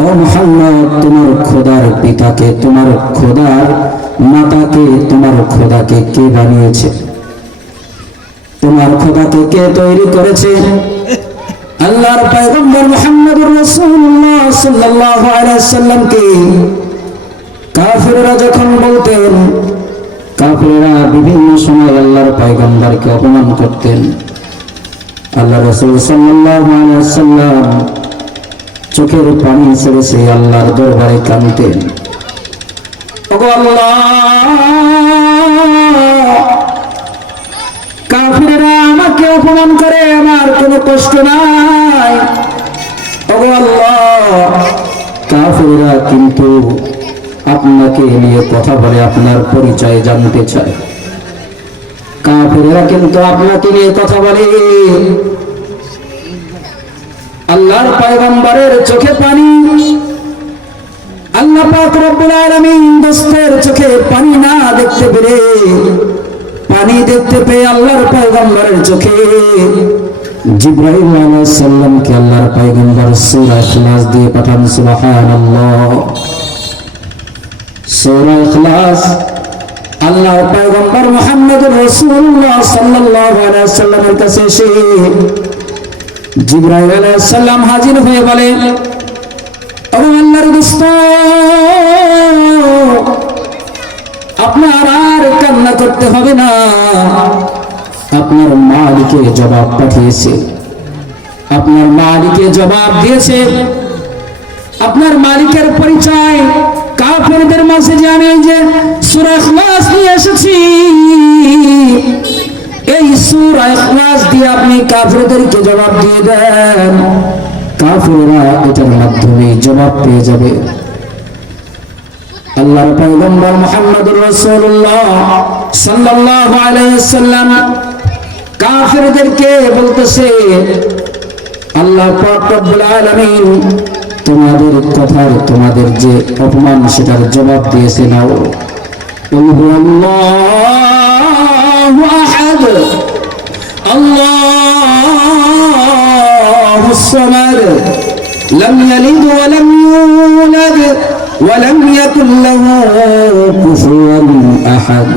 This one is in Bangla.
ও মুহাম্মদ, তোমার খোদার পিতাকে, তোমার খোদার মাতাকে, তোমার খোদাকে কে বানিয়েছে? তোমার খোদাকে কে তৈরি করেছে? আল্লাহর পয়গম্বর মুহাম্মদুর রাসূলুল্লাহ সাল্লাল্লাহু আলাইহি ওয়াসাল্লামকে কাফিররা যখন বলতেন, কাফিররা বিভিন্ন সময় আল্লাহর পয়গম্বরকে অপমান করতেন, আল্লাহ রাসূল সাল্লাল্লাহু আলাইহি ওয়াসাল্লাম চোখের পানি ছেড়ে সেই আল্লাহর দরবারে কাঁদতেন। ওগো আল্লাহ, কাফিররা আমাকে অপমান করে, আমার কোনো কষ্ট নাই। ওগো আল্লাহ, কাফিররা কিন্তু আপনাকে নিয়ে কথা বলে, আপনার পরিচয় জানতে চায়। কাফিররা কিন্তু আপনাকে নিয়ে কথা বলে। আল্লাহর পয়গম্বরের চোখে পানি, আল্লাহ পাক রব্বুল আলামিন দোস্তের চোখে পানি না দেখতে পেরে, পানি দেখতে পেয়ে আল্লাহর পয়গম্বরের চোখে জিবরাইল আলাইহিস সালামকে আল্লাহর পয়গম্বর সূরা ইখলাস দিয়ে পাঠান। সুবহানাল্লাহ। সূরা ইখলাস আল্লাহর পয়গম্বর মুহাম্মদুর রাসূলুল্লাহ সাল্লাল্লাহু আলাইহি ওয়াসাল্লামের কাছে এসে জিবরাইল আলাইহিস সালাম হাজির হয়ে বলে, ও আল্লাহর দোস্ত, আপনার আর কান্না করতে হবে না, আপনার মালিকের জবাব পাঠিয়েছে, আপনার মালিকে জবাব দিয়েছে। আপনার মালিকের পরিচয় কাফেরদের মাঝে যে আমি যে সূরা ইখলাস নিয়ে এসেছি, এই সূরা ইখলাস দিয়ে আপনি কাফেরদেরকে জবাব দিয়ে দেন, কাফেররা এটার মাধ্যমে জবাব পেয়ে যাবে। আল্লাহর পয়গম্বর মুহাম্মদুর রাসূলুল্লাহ সাল্লাল্লাহু আলাইহি ওয়াসাল্লাম কাফেরদেরকে বলতেছে, আল্লাহ পাক রব্বুল আলামিন তোমাদের কথার, তোমাদের যে অপমান সেটার জবাব দিয়েছে। নাও, আল্লাহু আহাদ, আল্লাহুস সামাদ, লাম ইয়ালিদ ওয়া লাম ইউলাদ ওয়া লাম ইয়াকুল লাহু কুফুওয়ান আহাদ।